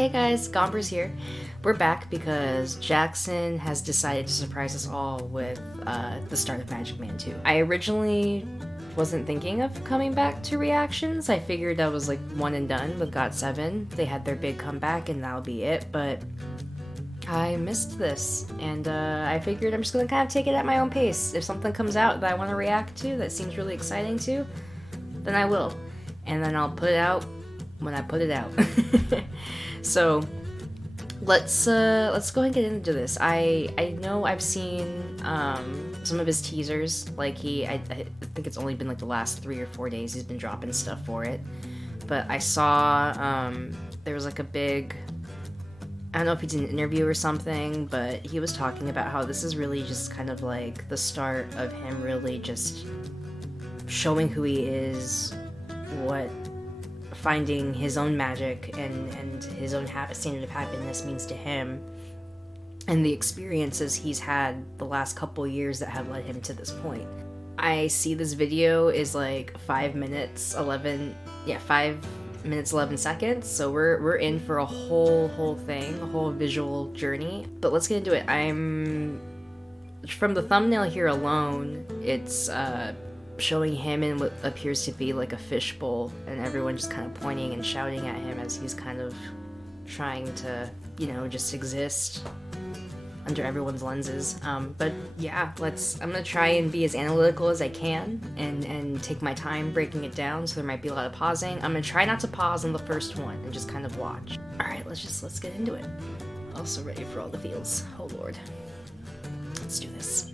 Hey guys, Gombers here. We're back because Jackson has decided to surprise us all with the start of Magic Man 2. I originally wasn't thinking of coming back to reactions. I figured that was like one and done with GOT7. They had their big comeback and that'll be it, but I missed this, and I figured I'm just gonna kind of take it at my own pace. If something comes out that I want to react to that seems really exciting to, then I will. And then I'll put it out when I put it out. So let's go ahead and get into this. I know I've seen some of his teasers. Like I think it's only been like the last 3 or 4 days he's been dropping stuff for it. But I saw there was like a big, I don't know if he did an interview or something, but he was talking about how this is really just kind of like the start of him really just showing who he is, what finding his own magic and his own standard of happiness means to him, and the experiences he's had the last couple years that have led him to this point. I see this video is like 5 minutes 11 seconds, so we're in for a whole thing, a whole visual journey. But let's get into it. From the thumbnail here alone, it's showing him in what appears to be like a fishbowl, and everyone just kind of pointing and shouting at him as he's kind of trying to, you know, just exist under everyone's lenses. But yeah, I'm gonna try and be as analytical as I can and take my time breaking it down, so there might be a lot of pausing. I'm gonna try not to pause on the first one and just kind of watch. Alright, let's get into it. Also ready for all the feels. Oh lord. Let's do this.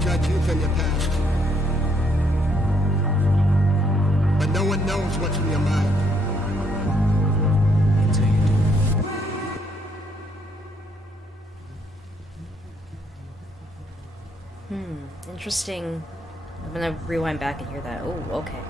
Judge you from your past, but no one knows what's in your mind until you do. Interesting. I'm gonna rewind back and hear that. Oh, okay.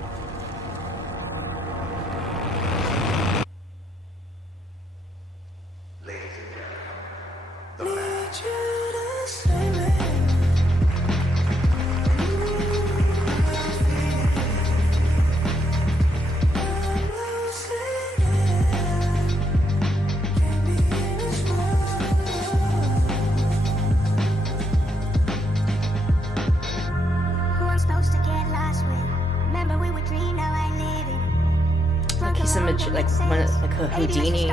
Like he's like a Houdini.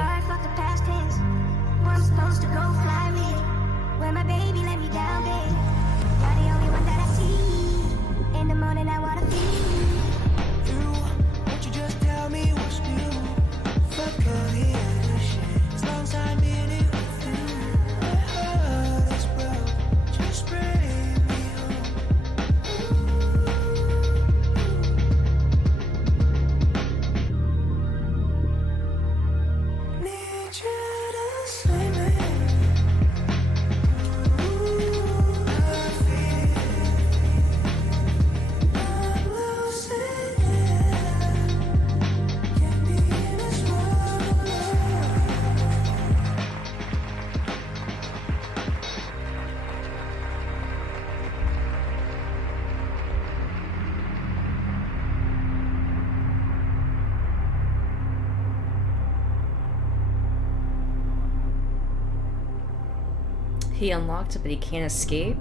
He unlocked it, but he can't escape?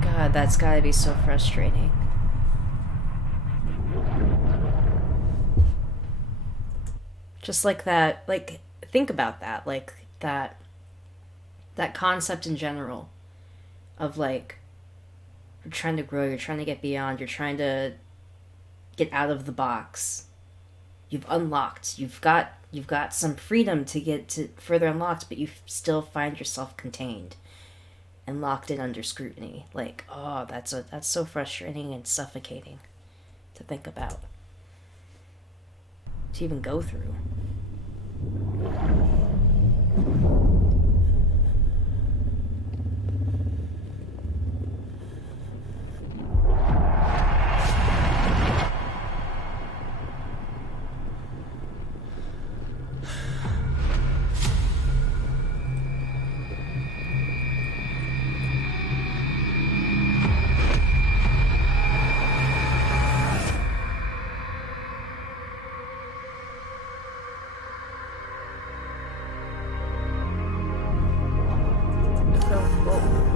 God, that's gotta be so frustrating. Just like that, like, think about that, like, that concept in general of, like, you're trying to grow, you're trying to get beyond, you're trying to get out of the box. you've unlocked. You've got some freedom to get to further unlocked, but you still find yourself contained and locked in under scrutiny. Like, oh, that's so frustrating and suffocating to think about. To even go through.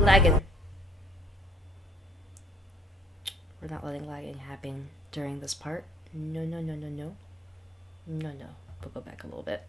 Lagging. We're not letting lagging happen during this part. No. We'll go back a little bit.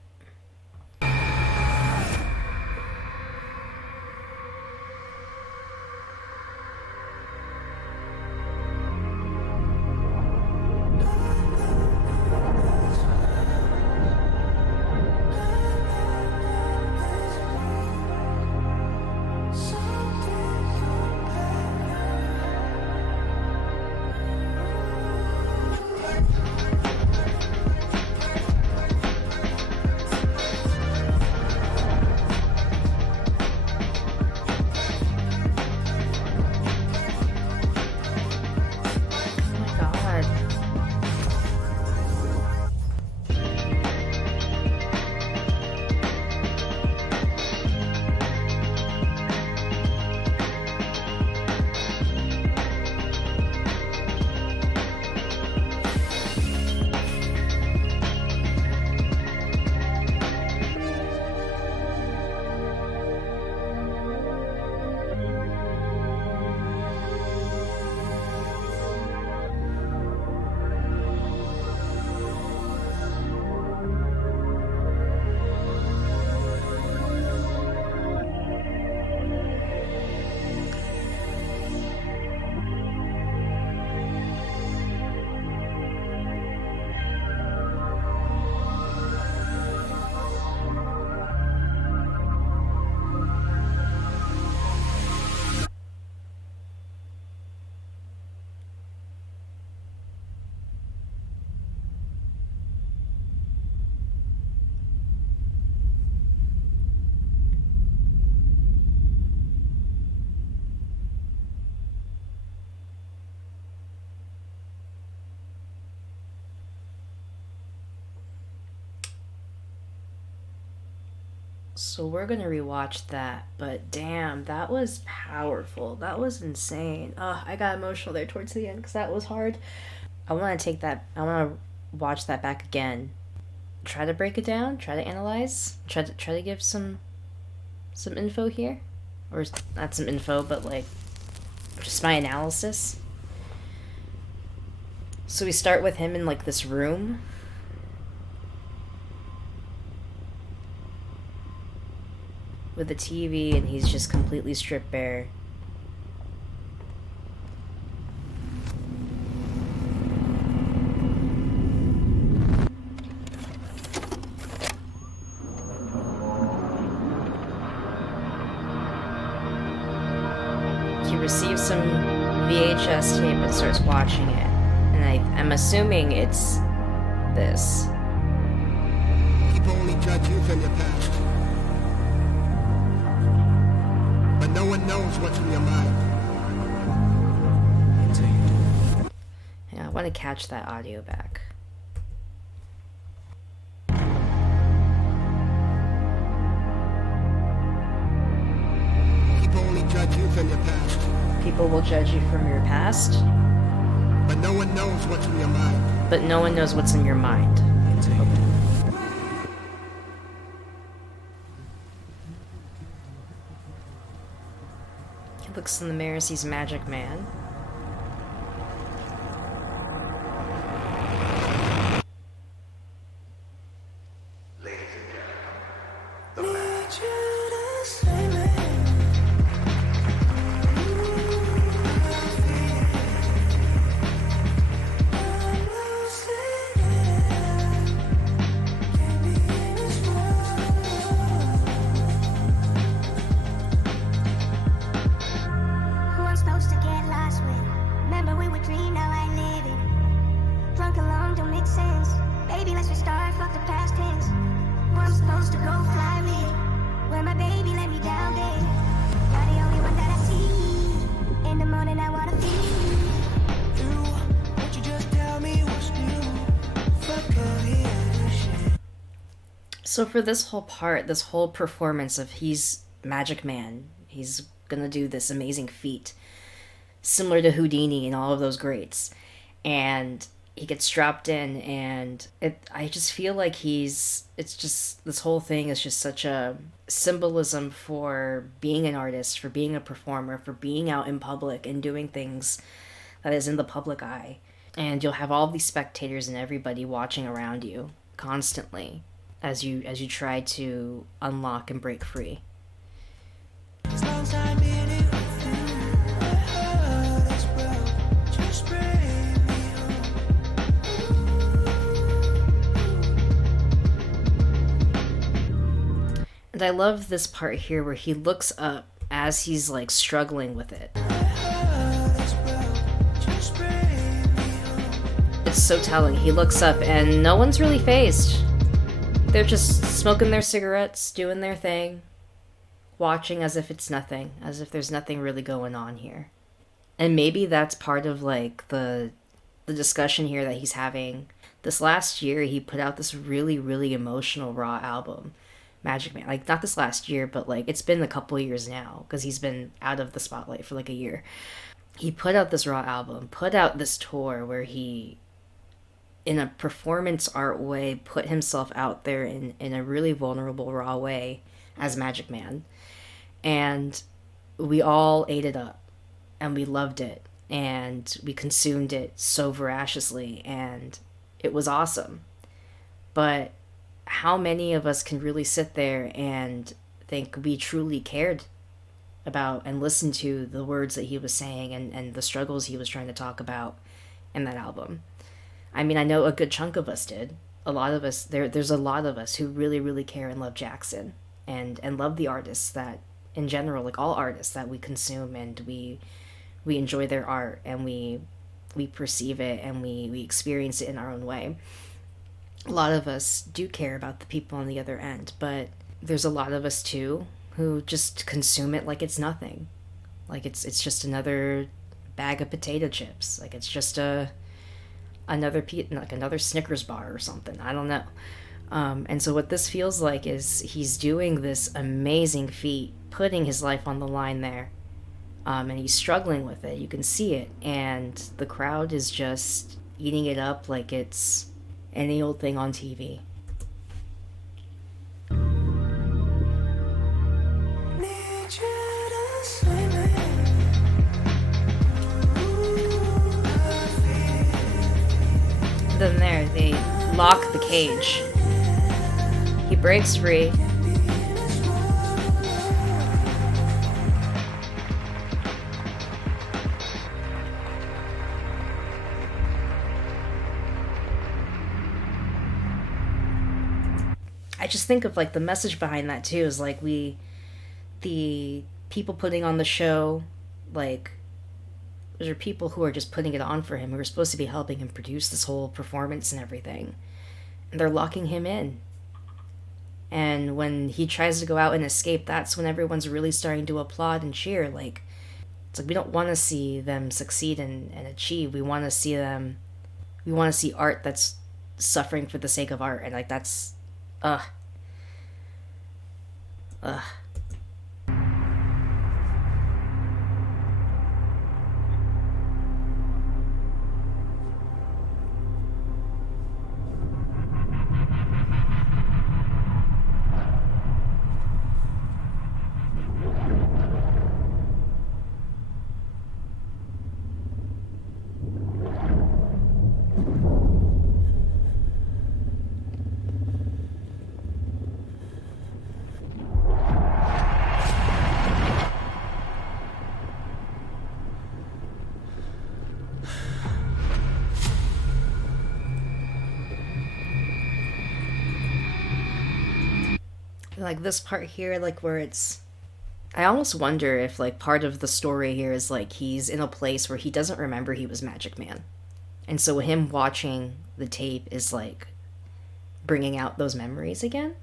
So we're gonna rewatch that, but damn, that was powerful. That was insane. Oh, I got emotional there towards the end because that was hard. I want to take that. I want to watch that back again. Try to break it down. Try to analyze. Try to give some info here, or not some info, but like just my analysis. So we start with him in like this room. With a TV, and he's just completely stripped bare. He receives some VHS tape and starts watching it, and I'm assuming it's this. People only judge you from your past. But no one knows what's in your mind. Yeah, I want to catch that audio back. People only judge you from your past. People will judge you from your past. But no one knows what's in your mind. But no one knows what's in your mind. He looks in the mirror, sees Magic Man. So for this whole part, this whole performance of he's Magic Man, he's gonna do this amazing feat, similar to Houdini and all of those greats, and he gets strapped in, and I just feel like it's just, this whole thing is just such a symbolism for being an artist, for being a performer, for being out in public and doing things that is in the public eye. And you'll have all these spectators and everybody watching around you constantly as you try to unlock and break free. And I love this part here where he looks up as he's like struggling with it. It's so telling. He looks up and no one's really fazed. They're just smoking their cigarettes, doing their thing, watching as if it's nothing, as if there's nothing really going on here. And maybe that's part of like the discussion here that he's having. This last year he put out this really, really emotional raw album, Magic Man. Like, not this last year, but like it's been a couple years now because he's been out of the spotlight for like a year. He put out this raw album, put out this tour where he, in a performance art way, put himself out there in a really vulnerable, raw way as Magic Man. And we all ate it up, and we loved it, and we consumed it so voraciously, and it was awesome. But how many of us can really sit there and think we truly cared about and listened to the words that he was saying and the struggles he was trying to talk about in that album? I mean, I know a good chunk of us did. A lot of us, there's a lot of us who really, really care and love Jackson and love the artists that, in general, like all artists that we consume, and we enjoy their art, and we perceive it, and we experience it in our own way. A lot of us do care about the people on the other end, but there's a lot of us too who just consume it like it's nothing. Like it's just another bag of potato chips. Like it's just another Snickers bar or something. I don't know. And so what this feels like is he's doing this amazing feat, putting his life on the line there, and he's struggling with it. You can see it, and the crowd is just eating it up like it's any old thing on TV. Then there, they lock the cage. He breaks free. I just think of like the message behind that too is like the people putting on the show, like those are people who are just putting it on for him, who are supposed to be helping him produce this whole performance and everything. And they're locking him in. And when he tries to go out and escape, that's when everyone's really starting to applaud and cheer. Like, it's like we don't want to see them succeed and achieve. We want to see art that's suffering for the sake of art. And like that's ugh. Like this part here, like where it's, I almost wonder if like part of the story here is like he's in a place where he doesn't remember he was Magic Man, and so him watching the tape is like bringing out those memories again.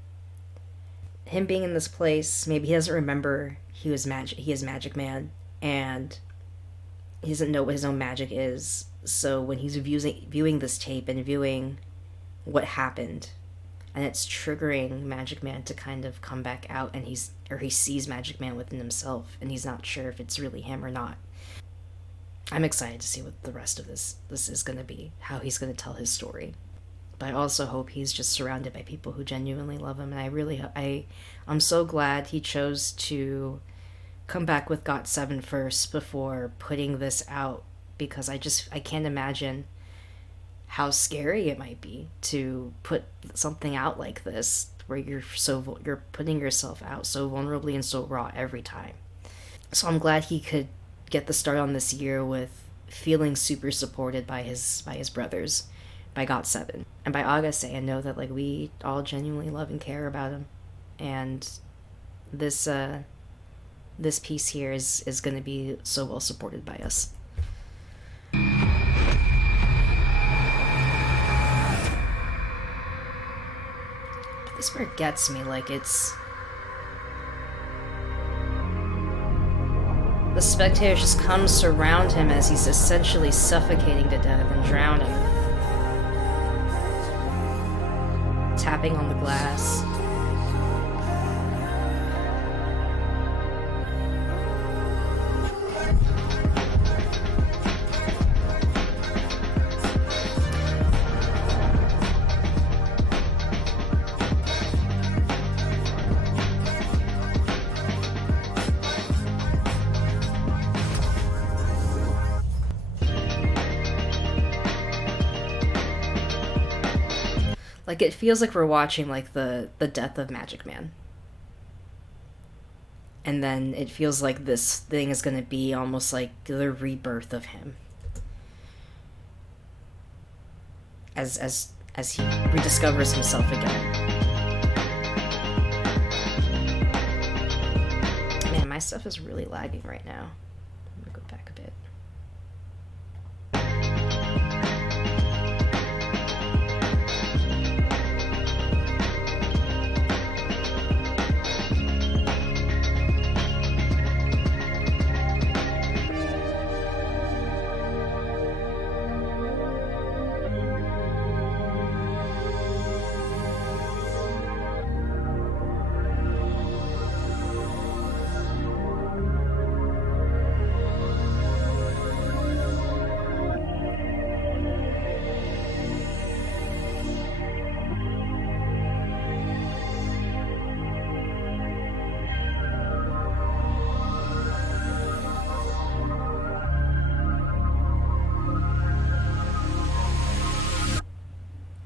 Him being in this place, maybe he doesn't remember he is Magic Man, and he doesn't know what his own magic is. So when he's viewing this tape and viewing what happened, and it's triggering Magic Man to kind of come back out, and he sees Magic Man within himself, and he's not sure if it's really him or not. I'm excited to see what the rest of this is going to be, how he's going to tell his story. But I also hope he's just surrounded by people who genuinely love him, and I'm so glad he chose to come back with GOT7 first before putting this out, because I can't imagine how scary it might be to put something out like this, where you're putting yourself out so vulnerably and so raw every time. So I'm glad he could get the start on this year with feeling super supported by his brothers, by GOT7, and by ahgase, and know that like we all genuinely love and care about him. And this piece here is going to be so well supported by us. But this part gets me, like it's... The spectators just come surround him as he's essentially suffocating to death and drowning. Tapping on the glass. Like, it feels like we're watching, like, the death of Magic Man. And then it feels like this thing is gonna be almost like the rebirth of him. As he rediscovers himself again. Man, my stuff is really lagging right now. I'm gonna go back a bit.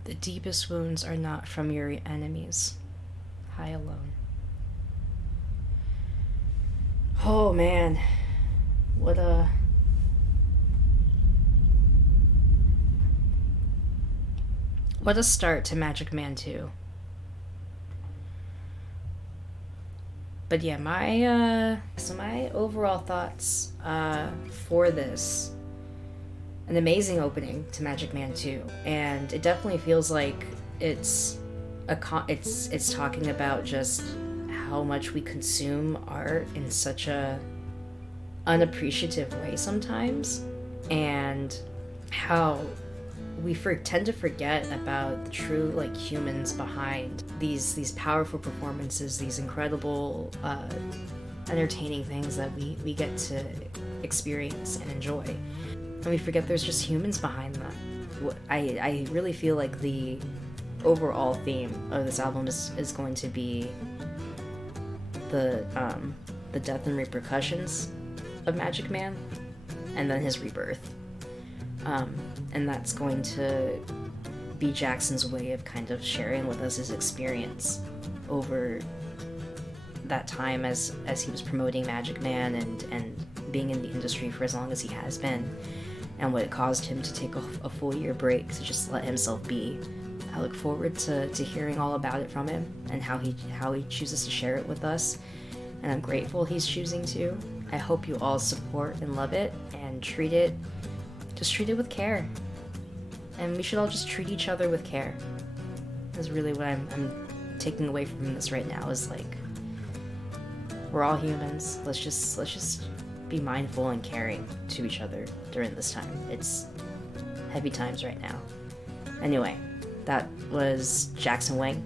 The deepest wounds are not from your enemies. High alone. Oh man. What a start to Magic Man 2. But yeah, my overall thoughts for this, an amazing opening to Magic Man 2, and it definitely feels like it's talking about just how much we consume art in such a unappreciative way sometimes, and how we tend to forget about the true like humans behind these powerful performances, these incredible entertaining things that we get to experience and enjoy. And we forget there's just humans behind that. I really feel like the overall theme of this album is going to be the death and repercussions of Magic Man, and then his rebirth. And that's going to be Jackson's way of kind of sharing with us his experience over that time as he was promoting Magic Man and being in the industry for as long as he has been, and what it caused him to take a full year break to just let himself be. I look forward to hearing all about it from him and how he chooses to share it with us, and I'm grateful he's choosing to. I hope you all support and love it and treat it with care. And we should all just treat each other with care. That's really what I'm taking away from this right now, is like, we're all humans. Let's just be mindful and caring to each other during this time. It's heavy times right now. Anyway, that was Jackson Wang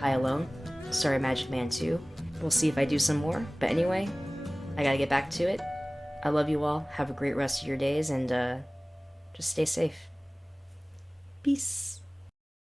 High Alone, started Magic Man 2. We'll see if I do some more, but anyway, I gotta get back to it. I love you all. Have a great rest of your days, and just stay safe. Peace.